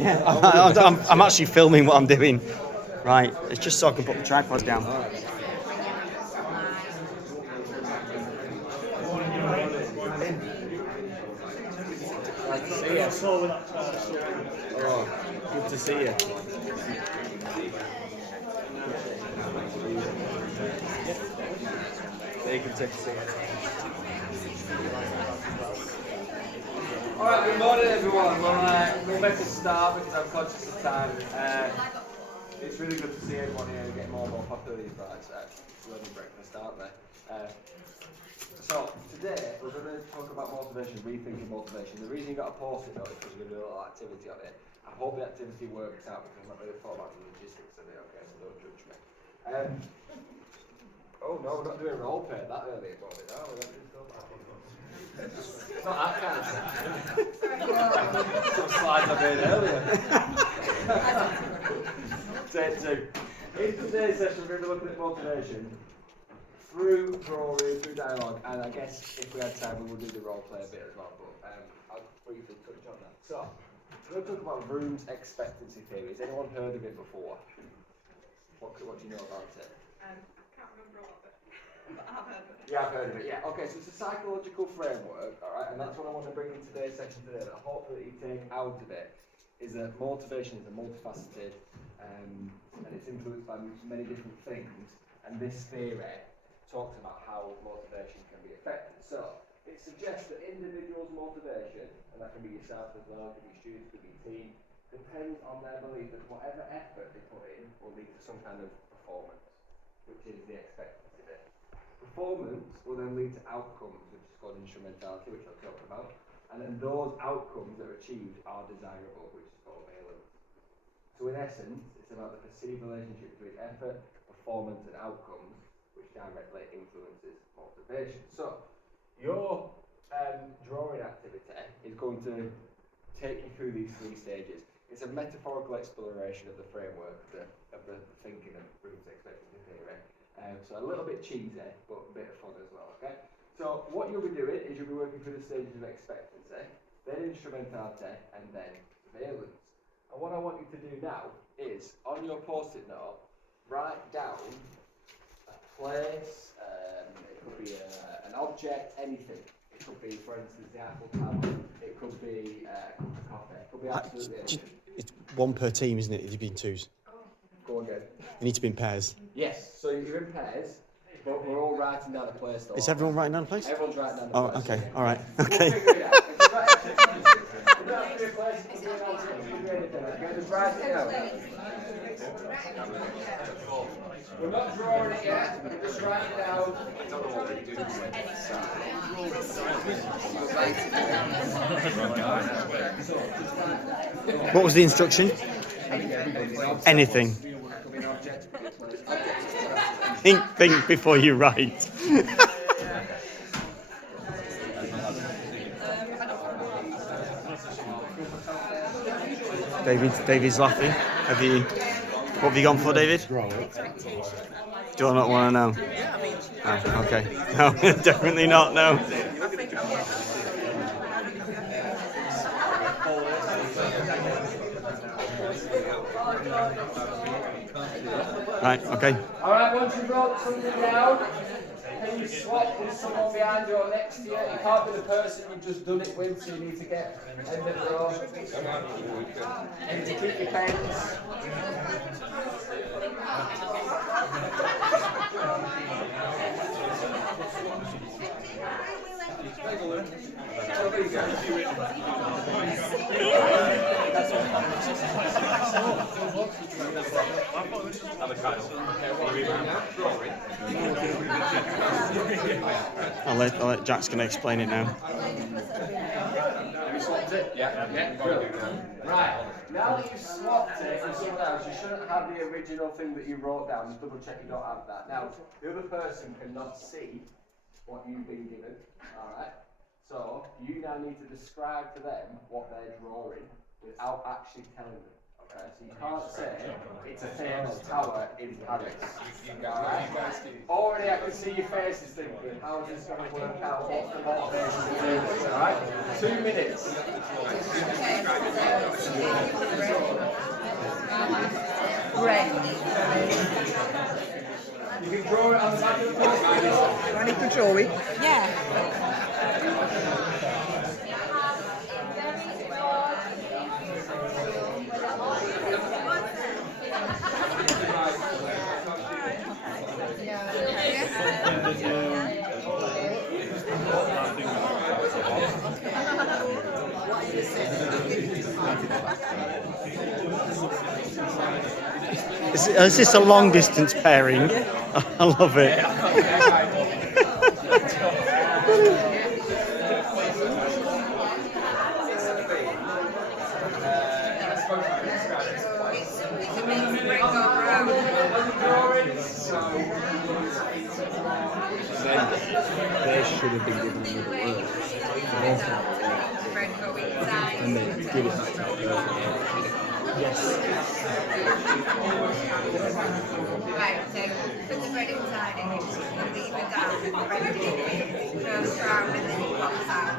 Yeah, I'm actually filming what I'm doing. Right, it's just so I can put the tripod down. Oh, good to see you. There you can take a seat. Alright, good morning everyone. We'll make a start because I'm conscious of time. It's really good to see everyone here and get more and more popular these days. It's early breakfast, aren't they? So today we're going to talk about motivation, rethinking motivation. The reason you got a post-it note is because we're going to do a little activity on it. I hope the activity works out because I've not really thought about the logistics of it, okay, so don't judge me. Oh no, we're not doing role play that early in the morning, no, we're not doing stuff like that. It's not that kind of thing. Some slides I made earlier. Take two. In today's session we're going to be looking at motivation through drawing, through dialogue, and I guess if we had time we would do the role play a bit as well, but I'll briefly touch on that. So, we're going to talk about Vroom's expectancy theory. Has anyone heard of it before? What do you know about it? I can't remember all of it, but I've heard of it. Yeah, I've heard of it, yeah. Okay, so it's a psychological framework, alright, and that's what I want to bring in today's session today, that hopefully you take out of it, is that motivation is a multifaceted, and it's influenced by many different things, and this theory talks about how motivation can be affected. So, it suggests that individuals' motivation, and that can be yourself as well, it can be students, it can be team, depends on their belief that whatever effort they put in will lead to some kind of performance, which is the expectancy bit. Performance will then lead to outcomes, which is called instrumentality, which I'll talk about, and then those outcomes that are achieved are desirable, which is called valence. So in essence, it's about the perceived relationship between effort, performance and outcomes, which directly influences motivation. So, your drawing activity is going to take you through these three stages. It's a metaphorical exploration of the framework of the thinking of Vroom's expectancy theory. So a little bit cheesy, but a bit of fun as well, okay? So what you'll be doing is you'll be working through the stages of expectancy, then instrumentality, and then valence. And what I want you to do now is, on your post-it note, write down a place, it could be an object, anything. It could be, for instance, the Eiffel Tower. It could be a cup of coffee. It could be absolutely anything. It's one per team, isn't it? If you've been twos. Go again. You need to be in pairs. Yes, so you're in pairs, but we're all writing down a place though. Is everyone writing down a place? Everyone's writing down a Oh, place. okay, Yeah. alright, We'll okay. figure it out. If you write it down to a place, it could be an object, it could be anything. Okay, just write it down. We're not drawing it yet, we're just writing it down. What was the instruction? Anything. Think before you write. David's laughing. What have you gone for, David? Do I not want to know? Oh, okay. No, definitely not, no. Right, okay. Alright, once you've wrote something down, can you swap with someone behind you or next to you? You can't be the person you've just done it with, so you need to get end of the row. And to keep your pens. I'll let Jack's gonna explain it now. Have you swapped it? Yeah, good. Right, now that you've swapped it with someone else, you shouldn't have the original thing that you wrote down. Just double check you don't have that. Now, the other person cannot see what you've been given, alright? So, you now need to describe to them what they're drawing without actually telling them, So you can't say it's a famous tower in Paris. Alright? Already I can see your faces thinking, how is this going to work out? What's the motivation to do this? Alright? 2 minutes. Great. You can draw it on the back of the post. I need to draw it. Yeah. Is this a long distance pairing? I love it. They should have been given another word. And then give it back to the person. Yes. Right, so put the bread inside it, leave it down, bread it goes round and then it pops out.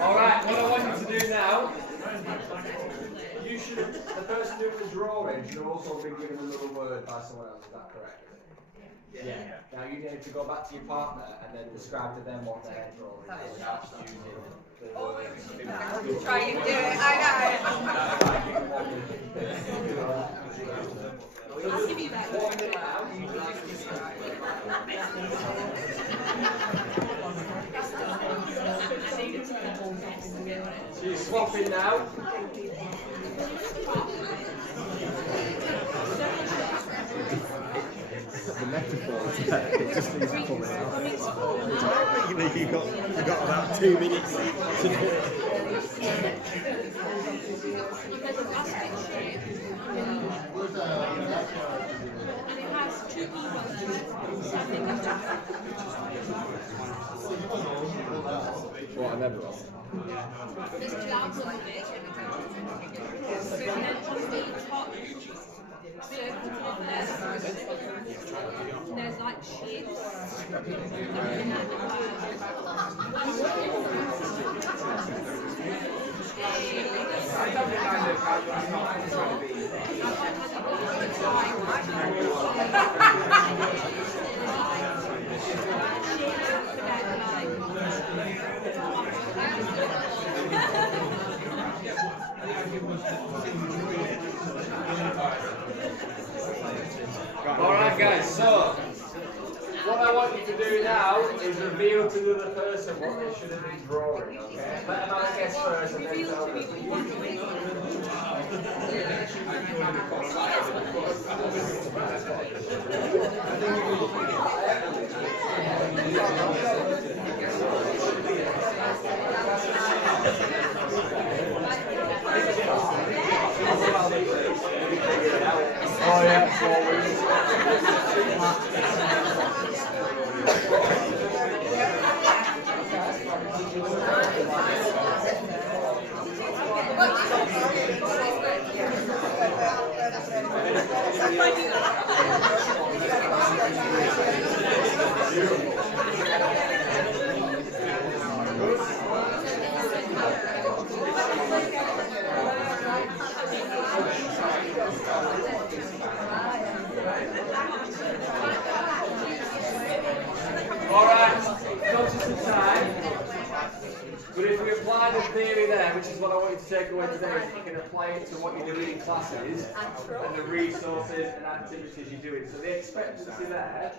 Alright, what I want you to do now, you should, the person doing the drawing should also be given another word by someone else, is that correct? Yeah. Now you need to go back to your partner and then describe to them what their drawing is without using the words. Try and do it, I I'll give you that. So you're swapping now. The metaphor is there. It just needs coming out. You got about 2 minutes to do it. What, I never lost. There's clouds on the bit. So then on the top circle there's like shapes. Alright guys, so what I want you to do now is reveal to the other person what they should have been drawing, okay? Let them have a guess first and then tell them. Oh yeah, Alright, conscious of time. But if we apply the theory there, which is what I want you to take away today, is you can apply it to what you're doing in classes and the resources and activities you're doing. So the expectancy there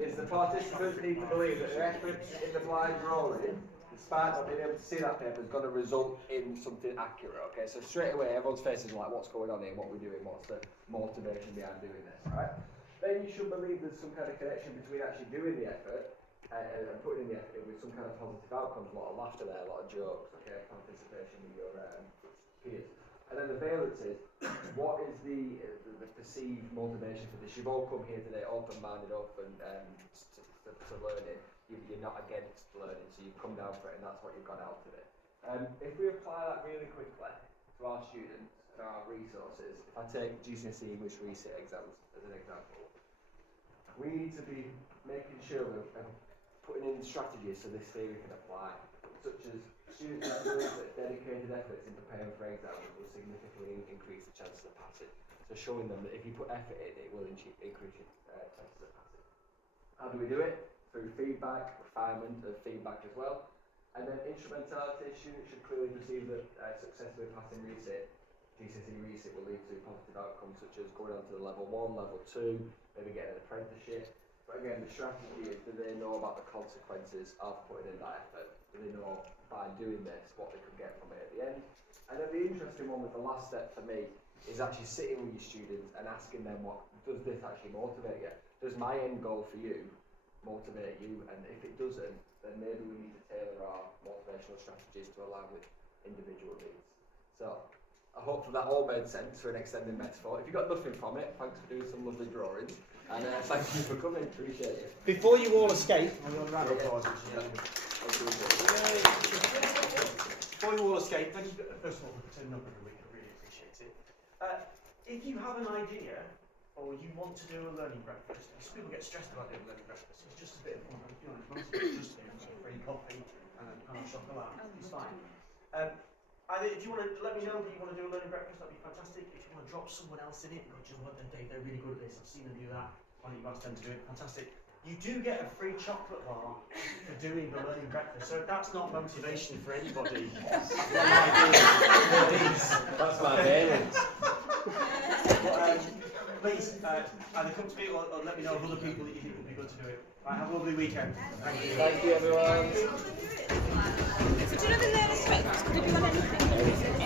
is the participants need to believe that their efforts in the blind drawing, despite not being able to see that paper, is going to result in something accurate. Okay, so straight away everyone's faces like, what's going on here, what we're doing, what's the motivation behind doing this, right? Then you should believe there's some kind of connection between actually doing the effort and putting in the effort with some kind of positive outcomes, a lot of laughter there, a lot of jokes, okay, participation with your peers. And then the valences, what is the perceived motivation for this? You've all come here today open-minded up and to learning. You're not against learning, so you've come down for it and that's what you've got out of it. If we apply that really quickly to our students and our resources, if I take GCSE English resit exams as an example, we need to be making sure we're putting in strategies so this theory can apply, such as students who believe that dedicated efforts in preparing for exams will significantly increase the chances of passing. So showing them that if you put effort in, it will increase your chances of passing. How do we do it? Through feedback, refinement of feedback as well. And then instrumentality, students should clearly perceive that successfully passing resit, GCSE resit will lead to positive outcomes such as going on to the level 1, level 2, maybe getting an apprenticeship. But again, the strategy is, do they know about the consequences of putting in that effort? Do they know by doing this what they could get from it at the end? And then the interesting one with the last step for me is actually sitting with your students and asking them, what does this actually motivate you? Does my end goal for you motivate you? And if it doesn't, then maybe we need to tailor our motivational strategies to align with individual needs. So I hope that all made sense for an extended metaphor. If you got nothing from it, thanks for doing some lovely drawings. And thank you for coming, appreciate it. Before you all escape, I'm going to round of applause. Before you all escape, thank you first of all for turning up every week. I really appreciate it. If you have an idea or you want to do a learning breakfast, some people get stressed about doing a learning breakfast. It's just a bit of fun. You know, it's just free coffee and chocolate. It's fine. Either if you want to let me know that you want to do a learning breakfast, that'd be fantastic. If you want to drop someone else in it, because you know what, they're really good at this. I've seen them do that. Why don't you ask them to do it? Fantastic. You do get a free chocolate bar for doing the learning breakfast. So if that's not motivation for anybody, that's my valence. Please, either come to me or let me know of other people that you think would be good to do it. Right, have a lovely weekend. Thank you. Thank you, everyone. So do you know the learner's breakfast? Could you do anything?